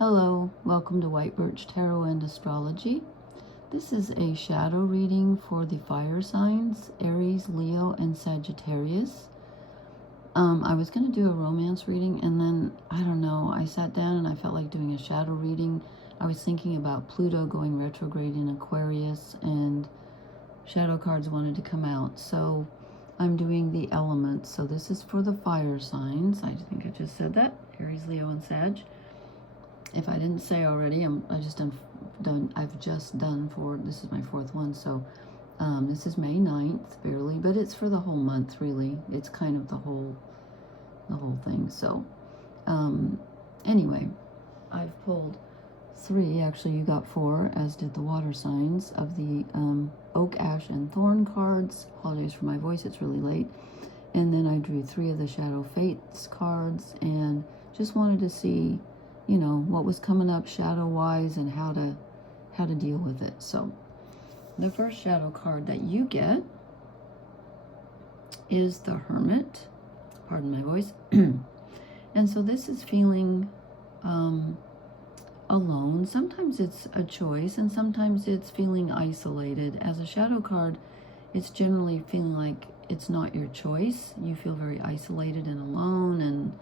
Hello, welcome to White Birch Tarot and Astrology. This is a shadow reading for the fire signs, Aries, Leo, and Sagittarius. I was going to do a romance reading, and then, I don't know, I sat down and I felt like doing a shadow reading. I was thinking about Pluto going retrograde in Aquarius, and shadow cards wanted to come out. So I'm doing the elements. So this is for the fire signs. I think I just said that, Aries, Leo, and Sag. If I didn't say already, I've just done this is my fourth one, so this is May 9th, barely, but it's for the whole month, really. It's kind of the whole thing. So anyway, I've pulled 3, actually you got 4, as did the water signs, of the oak, ash, and thorn cards. Apologies for my voice, it's really late. And then I drew 3 of the shadow fates cards, and just wanted to see, you know, what was coming up shadow wise and how to deal with it. So the first shadow card that you get is the Hermit. Pardon my voice. And so this is feeling alone. Sometimes it's a choice, and sometimes it's feeling isolated. As a shadow card, it's generally feeling like it's not your choice. You feel very isolated and alone, and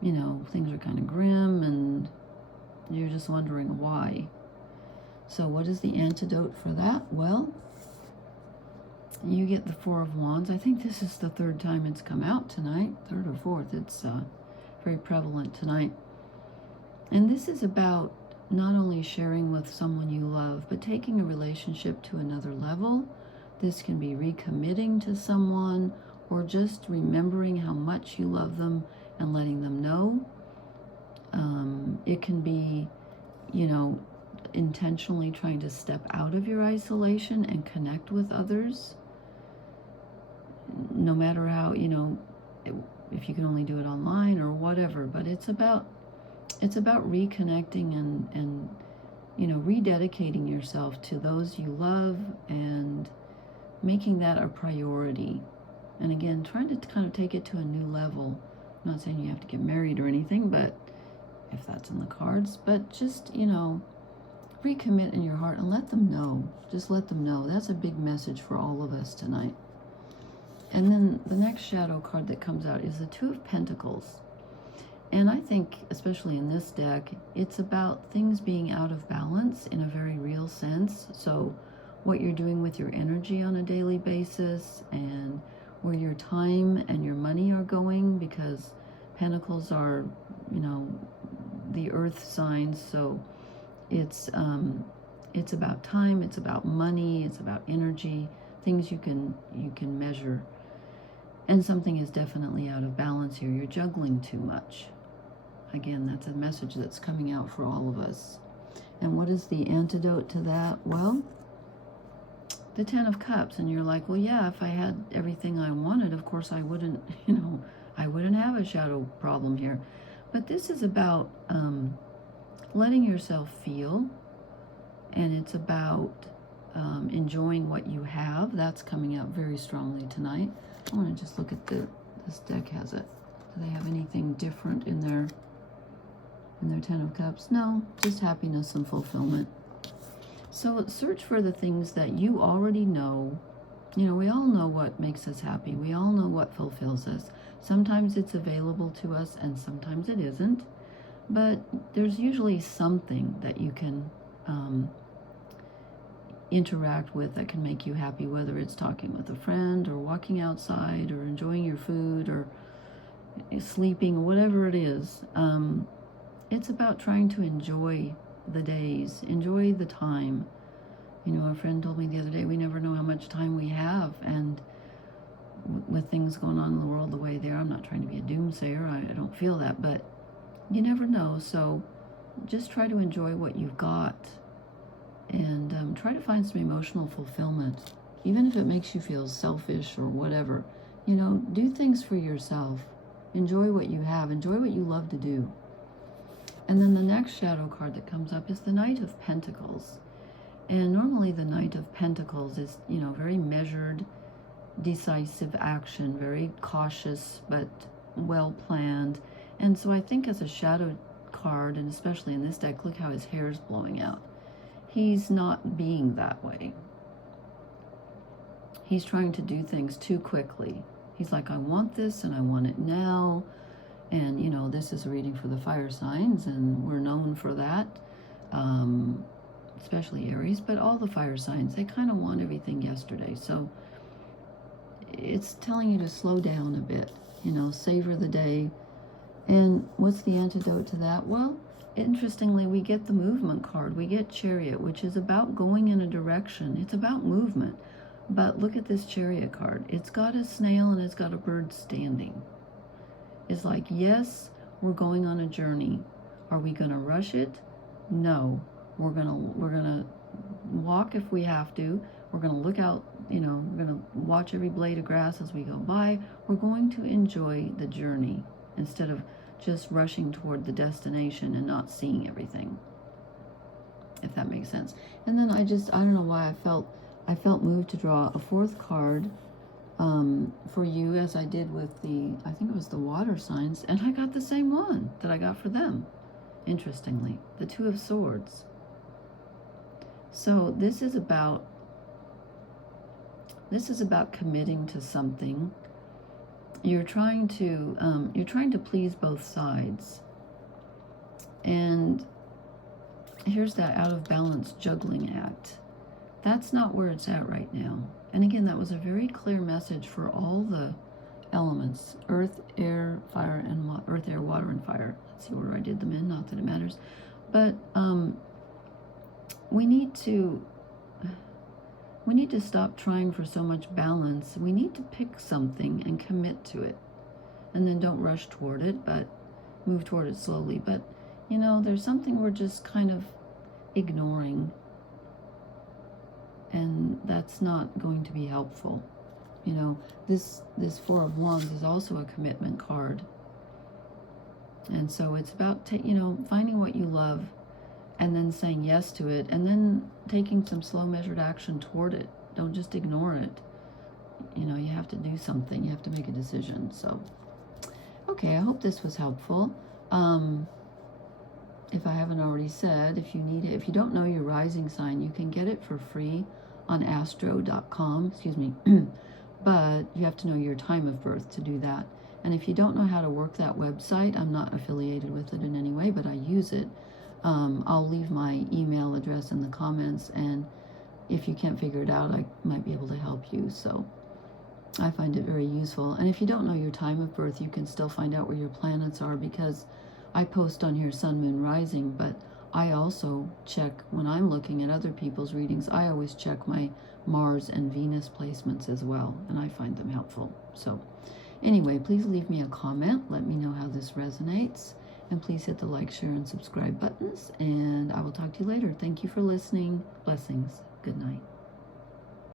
you know, things are kind of grim, and you're just wondering why. So what is the antidote for that? Well, you get the 4 of Wands. I think this is the 3rd time it's come out tonight, 3rd or 4th. It's very prevalent tonight. And this is about not only sharing with someone you love, but taking a relationship to another level. This can be recommitting to someone, or just remembering how much you love them and letting them know. It can be, you know, intentionally trying to step out of your isolation and connect with others, no matter how, you know, if you can only do it online or whatever. But it's about reconnecting and you know, rededicating yourself to those you love and making that a priority. And again, trying to kind of take it to a new level. I'm not saying you have to get married or anything, but if that's in the cards, but just, you know, recommit in your heart and let them know. Just let them know. That's a big message for all of us tonight. And then the next shadow card that comes out is the 2 of Pentacles. And I think, especially in this deck, it's about things being out of balance in a very real sense. So what you're doing with your energy on a daily basis, and where your time and your money are going, because Pentacles are, you know, the earth signs. So it's about time, it's about money, it's about energy, things you can measure. And something is definitely out of balance here. You're juggling too much. Again, that's a message that's coming out for all of us. And what is the antidote to that? Well, the 10 of Cups. And you're like, well, yeah, if I had everything I wanted, of course I wouldn't, you know, I wouldn't have a shadow problem here. But this is about letting yourself feel, and it's about enjoying what you have. That's coming out very strongly tonight. I want to just look at this deck has it. Do they have anything different in their 10 of Cups? No, just happiness and fulfillment. So search for the things that you already know. You know, we all know what makes us happy. We all know what fulfills us. Sometimes it's available to us and sometimes it isn't. But there's usually something that you can interact with that can make you happy, whether it's talking with a friend or walking outside or enjoying your food or sleeping or whatever it is. It's about trying to enjoy the days, enjoy the time. You know, a friend told me the other day, we never know how much time we have, and with things going on in the world the way they are, I'm not trying to be a doomsayer, I don't feel that, but you never know. So just try to enjoy what you've got, and try to find some emotional fulfillment, even if it makes you feel selfish or whatever. You know, do things for yourself. Enjoy what you have. Enjoy what you love to do. And then the next shadow card that comes up is the Knight of Pentacles. And normally the Knight of Pentacles is, you know, very measured, decisive action, very cautious, but well planned. And so I think as a shadow card, and especially in this deck, look how his hair is blowing out. He's not being that way. He's trying to do things too quickly. He's like, I want this and I want it now. And, you know, this is a reading for the fire signs, and we're known for that, especially Aries, but all the fire signs, they kind of want everything yesterday. So it's telling you to slow down a bit, you know, savor the day. And what's the antidote to that? Well, interestingly, we get the movement card. We get Chariot, which is about going in a direction. It's about movement. But look at this Chariot card. It's got a snail and it's got a bird standing. It's like, yes, we're going on a journey. Are we going to rush it? No. We're gonna walk if we have to. We're going to look out, you know, we're going to watch every blade of grass as we go by. We're going to enjoy the journey instead of just rushing toward the destination and not seeing everything, if that makes sense. And then I don't know why I felt moved to draw a fourth card for you, as I did with I think it was the water signs, and I got the same one that I got for them, interestingly, the Two of Swords. So this is about committing to something. You're trying to please both sides. And here's that out of balance juggling act. That's not where it's at right now. And again, that was a very clear message for all the elements: earth, air, fire, and earth, air, water, and fire. That's the order I did them in, not that it matters. But we need to stop trying for so much balance. We need to pick something and commit to it. And then don't rush toward it, but move toward it slowly. But, you know, there's something we're just kind of ignoring. And that's not going to be helpful. You know, this Four of Wands is also a commitment card. And so it's about, finding what you love and then saying yes to it, and then taking some slow measured action toward it. Don't just ignore it. You know, you have to do something. You have to make a decision. So, okay, I hope this was helpful. If I haven't already said, if you need it, if you don't know your rising sign, you can get it for free on astro.com, but you have to know your time of birth to do that. And if you don't know how to work that website, I'm not affiliated with it in any way, but I use it. I'll leave my email address in the comments, and if you can't figure it out, I might be able to help you. So I find it very useful. And if you don't know your time of birth, you can still find out where your planets are, because I post on here sun, moon, rising, but I also check when I'm looking at other people's readings. I always check my Mars and Venus placements as well, and I find them helpful. So anyway, please leave me a comment. Let me know how this resonates, and please hit the like, share, and subscribe buttons, and I will talk to you later. Thank you for listening. Blessings. Good night.